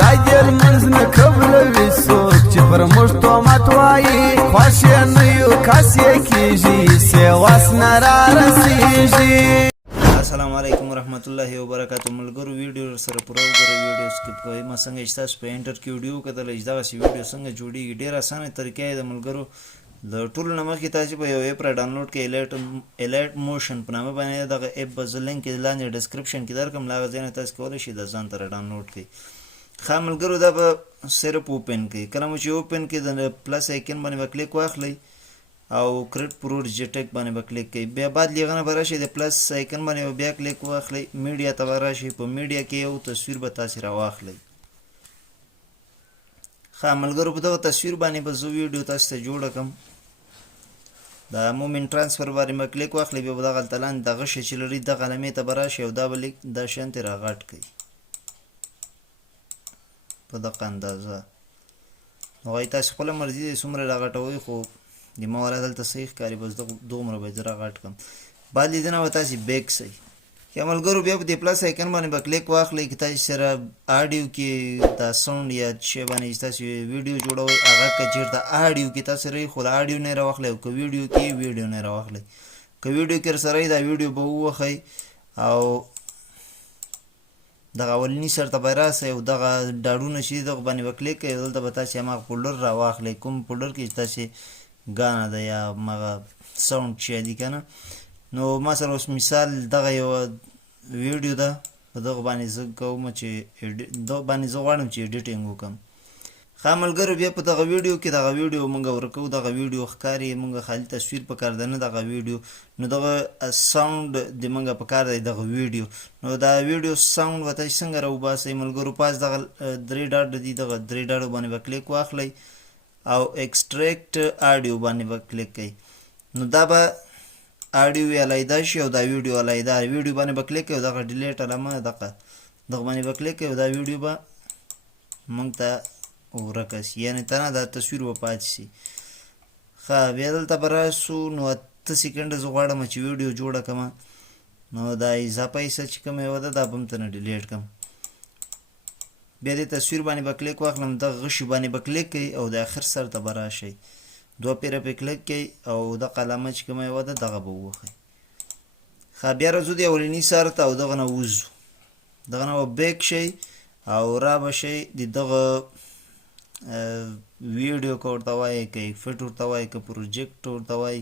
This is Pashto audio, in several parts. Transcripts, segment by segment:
دای دل منز نه قبلوي څوک چې پر موږ تهمت وایي خوښ یې نه یو کس یې کېږي سیواس نه رارسېږي. السلام علیکم ورحمت الله وبرکاتو. ملګرو ویډیو سره پوره وګورئ، ویډیو سکپ کوئ. ما څنګه چې تاسو په انټر کې ویډیو وکتلی چې دغسې ویډیو څنګه جوړېږي، ډېر اسانه طریقه یې د ملګرو. د ټولو نه مخکې تاسې به یو ایپ را ډاونلوډ کړئ، الایټ موشن په نامه باندې. دغه ایپ به زه لینک یې لاندې ډسکرپشن کې درکړم، له هغه ځای نه تاسې کولی شئ د ځان ته را ډاونلوډ کړئ. ښه ملګرو، دا به صرف اوپن کړئ. کله مو چې اوپن کړئ د پلس آیکن باندې به کلیک واخلئ او کریټ پروجیکټ باندې به کلیک کړئ. بیا بعد لیغه نه به راشئ د پلس آیکن باندې به بیا کلیک واخلئ، میډیا ته به راشئ. په میډیا کې یو تصویر به تاسې راواخلئ. ښه ملګرو، په دغه تصویر باندې به زه ویډیو تاسو ته جوړه کړم. د مومنټ ترانسفر باندې به کلیک واخلئ، بیا به دغه هلته لاندې دغه شی چې لري دغه علامې ته به راشئ او دا به لیک دا شیانتې راغټ کړئ په دغه اندازه. نو وایي تاسې خپله مرضي دی څومره راغټوئ، خو د ما والا دلته صحیح ښکاري، بس دومره به یې زه راغټ کړم. بعد لیدنه به تاسې بیک شئ. یا ملګرو بیا په دې پلس آیکن باندې به کلیک واخلئ. که تاسې سره آډیو کې دا ساوند یا شی باندې چې تاسې ویډیو جوړوئ هغه که چېرته آډیو کې تاسې رهي خو د آډیو نه یې راواخلئ، او که ویډیو کې ویډیو نه یې راواخلئ. که ویډیو کې سره دا ویډیو به ووښئ او دغه اولني سر ته به یې راسئ او دغه ډاډونه چې دغه باندې به کلیک کړئ. دلته به تاسې هماغه فولډر راواخلئ، کوم فولډر کې چې تاسې ګانا ده یا هماغه ساوند چې دي که نه. نو ما سره اوس مثال دغه یوه ویډیو ده، په دغه باندې زه کوم چې دغه باندې زه غواړم چې ایډیټینګ وکړم. ښه ملګرو، بیا په دغه ویډیو کې دغه ویډیو مونږ ورکوو. دغه ویډیو ښکاري، مونږ خالي تصویر پکار ده نه دغه ویډیو. نو دغه ساوند د مونږ پکار دی دغه ویډیو. نو دا ویډیو ساوند به تاسې څنګه راوباسئ ملګرو؟ پاس دغه درې ډاډ دي، دغه درې ډاډو باندې به کلیک واخلئ او ایکسټریکټ آډیو باندې به کلیک کړئ. نو دا به آډیو یې علیحده شي او دا ویډیو علیحده. ویډیو باندې به کلیک کړئ او دغه ډیلیټ علامه دغه باندې به کلیک کړئ او دا ویډیو به موږ ته ورکه شي، یعنې ته نه دا تصویر به پاتې شي. ښه بیا دلته به راسو. نو 8 سیکنډه زه غواړم چې ویډیو جوړه کړم. نو دا اضافه حصه چې کومه یوه ده دا به هم ته نه ډیلیټ کړم. بیا دې تصویر باندې به کلیک واخلم، دغه غشي باندې به کلیک کړئ او د آخر سر ته به راشئ، 2 پیره پې کلیک کړئ او دغه علامه چې کومه یوه ده دغه به ووهئ. ښه بیا راځو د اولني سر ته او دغه نه ووځو، دغه نه به بیک شئ او را به شئ د دغه ویډیو که ورته وایي، که ایفیټ ورته وایي، که پروجیکټ ورته وایي.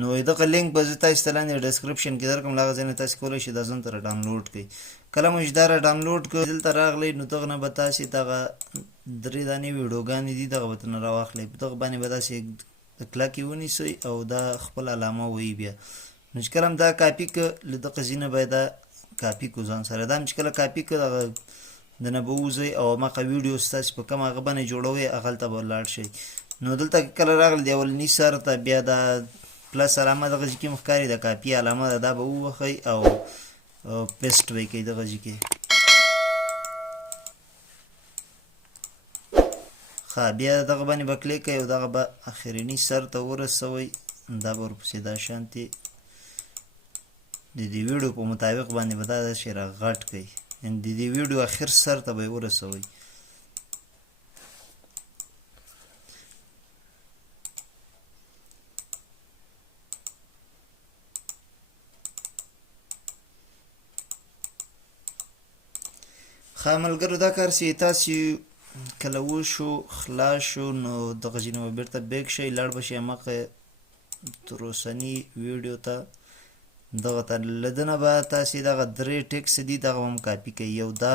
نو دغه لینک به زه تاسې ته لاندې ډسکرپشن کې درکړم، له هغه ځای نه تاسې کولی شئ دا ځان ته را ډاونلوډ کړئ. کله مو چې دا را ډاونلوډ کړئ دلته راغلی، نو دغه نه به تاسې دغه 3 دانې ویډیوګانې دي دغه به ترنه راواخلئ. په دغه باندې به داسې کلکې ونیسئ او دا خپل علامه وایي. بیا نو چې کله هم دا کاپي کړه له دغه ځای نه به یې دا کاپي کړو ځان سره. دا هم چې کله کاپي کړه دغه د نه به ووځئ او هماغه ویډیو ستاسې په کوم هغه باندې جوړوئ هغه هلته به لاړ شئ. نو دلته کله راغلی د اولني سر ته بیا دا پلس علامه دغه ځای کې هم ښکاري، د کاپي علامه ده، دا به ووهئ او پیسټ به یې کوئ دغه ځای کې. ښه بیا دغه باندې به کلیک کوئ او دغه به اخرني سر ته ورسوئ. دا به ورپسې دا شانتې د دې ویډیو په مطابق باندې به دا داسې را غټ کړئ، یعنې د دې ویډیو اخر سر ته به یې ورسوئ. ښه ملګرو، دا کار چې تاسې کله وشو خلاص شو نو دغه ځای نه به بېرته بیک شئ، لاړ به شئ هماغه تر اوسني ویډیو ته. دغه ته له ده نه به تاسې دغه 3 ټیکس دي دغه به هم کاپي کوئ، یو دا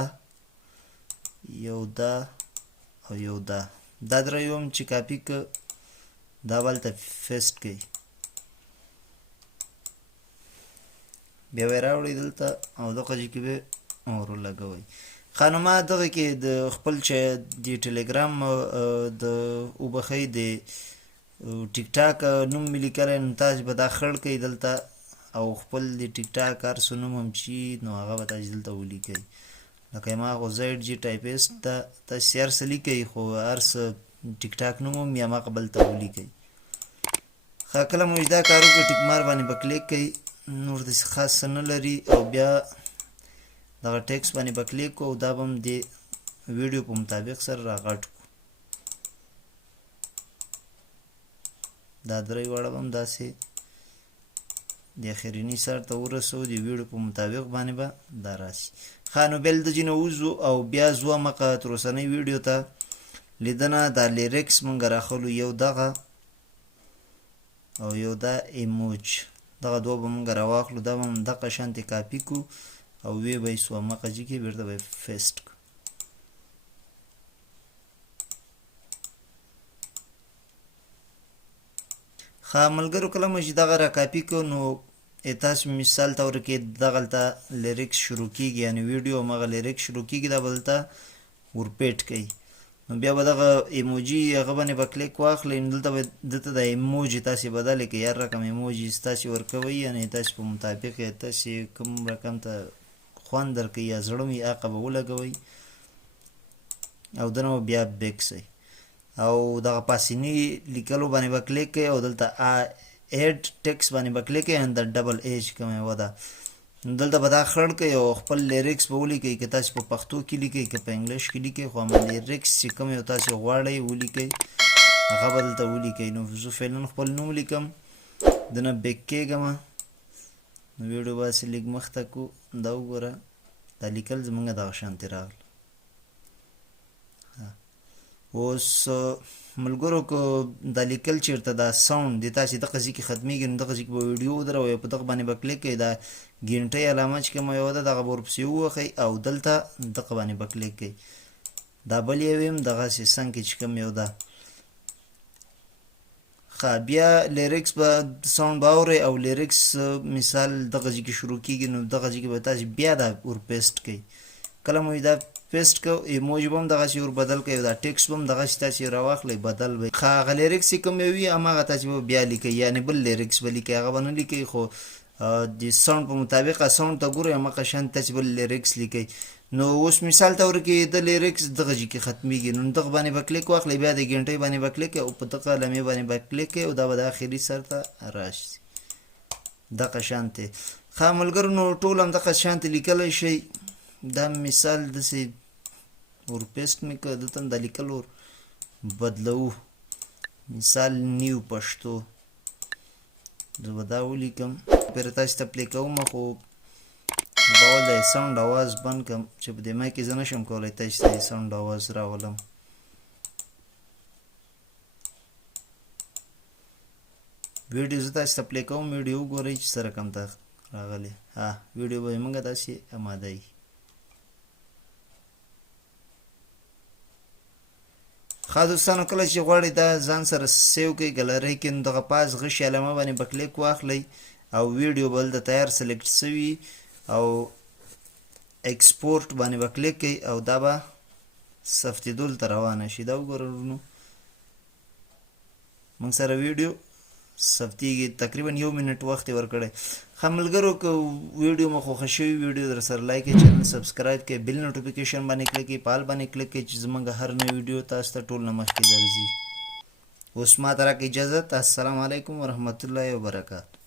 او یو دا 3 هم چې کاپي که دا به هلته پیسټ کوئ. بیا به یې راوړئ دلته او دغه ځای کې به ور ولګوئ. ښه نو ما دغه کې د خپل چې د ټلیګرام د وبښئ د ټیک ټاک نوم مې لیکلی، نو تاسې به دا خړ کړئ دلته او خپل د ټیک ټاک هر څه نوم هم چې نو هغه به تاسې دلته ولیکئ. لکه هماغه زیډ جي ټایپسټ ته تاسې هر څه لیکئ، خو هر څه ټیک ټاک نوم هم یا هماغه بل ته ولیکئ. ښه کله مو چې دا کار وکړئ ټیک مار باندې به کلیک کړئ، نور داسې خاص څه نه لري. او بیا دغه ټیکس باندې به کلیک کوو، دا به هم د ویډیو په مطابق سره راغټ کو دا درې واړه هم داسې د اخرینی سر ته ورسو د ویډیو په مطابق باندې به دا راشي ښه نو بیا دلته ځینې وځو او بیا ځو هماغه تر اوسنۍ ویډیو ته لیدنه دا لیریکس مونږ راخلو یو دغه او یو دا ایموج دغه دوه به مونږ راواخلو دا به هم دغه شانتې کاپي کو او وی به یې سو هماغه ځای کې بېرته به یې فیسټ کو ښه ملګرو کله مو چې دغه را کاپي کو نو تاسو مثال طور کې دغلته لیریکس شروع کیږي یعنی ویډیو هماغه لیریکس شروع کیږي دا به دلته ورپیټ کوي نو بیا به دغه ایموجي هغه باندې به کلیک واخلئ نو دلته به دلته د ایموجي تاسې بدلې کړئ هر رقم ایموجي تاسې ورکوئ یعنې تاسې په مطابق یې تاسې کوم رقم ته خوند درکوي یا زړه وي هغه به ولګوئ او دنه به بیا بیک سئ او دغه پاسیني لیکلو باندې به کلیک کوئ او دلته ایډ ټیکس باندې به کلیک کوئ ان د ډبل ایج کومه یوه ده دلته به دا خړ کوئ او خپل لیریکس به ولیکئ که تاسې په پښتو کې لیکئ که په انګلیش کې لیکئ خو همه لیریکس چې کوم یو تاسې غواړئ ولیکئ هغه به دلته ولیکئ نو زه فعلا خپل نوم لیکم دنه بیک کېږم نو ویډیو به هسې لږ مخته کړو دا وګوره دا لیکل زموږ دغه شانتې راغله اوس ملګرو که دا لیکل چېرته دا ساوند د تاسې دغه ځای کې ختمیږي نو دغه ځای کې به ویډیو ودروئ په دغه باندې به کلیک کوئ دا ګینټۍ علامه چې کومه یوه ده دغه به ورپسې ووهئ او دلته دغه باندې به کلیک کوئ دا بل یو هم دغسې څنګ کې چې کوم یو ده ښه بیا لیریکس به ساوند به اورئ او لیریکس مثال دغه ځای کې شروع کېږي نو دغه ځای کې به تاسې بیا دا ورپیسټ کوئ کله مو دا پیسټ کو ایموجي به هم دغسې ور بدل کوئ دا ټیکس به هم دغسې تاسې راواخلئ بدل به ښه هغه لیریکس چې کوم وي هماغه تاسې به بیا لیکئ یعنې بل لیریکس به لیکئ هغه به نه لیکئ خو د ساوند په مطابق ساوند ته ګورئ هماغه شان تاسې بل لیریکس لیکئ نو اوس مثال طور کې د لیریکس دغه ځای کې ختمیږي نو دغه باندې به کلیک واخلئ بیا د ګنټۍ باندې به کلیک او په دغه لمې باندې به کلیک کوئ او دا به د اخري سر ته راشي دغه شانتې ښه ملګرو نو ټول هم دغه شانتې لیکلی شئ دا مثال داسې ورپیسټ مې کړه دلته هم دا لیکل ور بدلوو مثال نیو پښتو زه به دا ولیکم پرې تاسې ته پلی کوم خو باول د ساوند اواز بند کړم چې په دې مایک کې زه نشم کولی تاسې ته د ساوند اواز راولم ویډیو زه تاسې ته پلی کوم ویډیو وګورئ چې څه رقم ته راغلی ها ویډیو به زموږ داسې اماده وي ښه دوستانو کله چې غواړئ دا ځان سره سیو کړئ ګلرۍ کې نو دغه پاس غشي علامه باندې به کلیک واخلئ او ویډیو به دلته تیار سلیکټ سوي او ایکسپورټ باندې به کلیک کوئ او دا به ثبتېدو ته روانه شي دا وګوره ورونو موږ سره ویډیو ثبتېږي تقریبا 1 منټ وخت یې ورکړی ښه ملګرو که ویډیو مو خوښه شوي ویډیو در سره لایک کړئ چینل سبسکرایب کړئ بیل نوټیفیکیشن باندې کلیک کړئ په آل باندې کلیک کړئ چې زموږ هر نوی ویډیو تاسو ته ټول نه مخکې درځي اوس ما ته راکړئ اجازت السلام علیکم ورحمت الله وبرکاتو